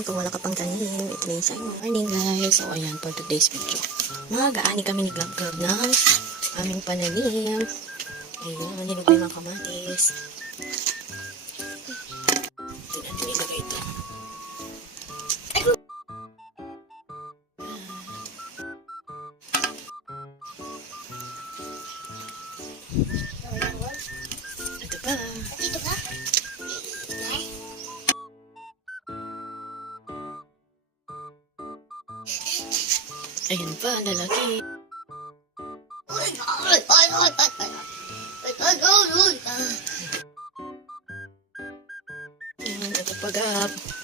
Ayan, kung wala ka pang tanim, ito na yung sign. Morning guys. So ayan, for today's video. Mag-aani kami ni Glab-Glab ng aming pananim. Ayan, hinog na yung mga kamatis. Ito natin ilagay ito. Ito pa. Dito ka? Ayan pa, lalaki. Ayan, ito pa gap.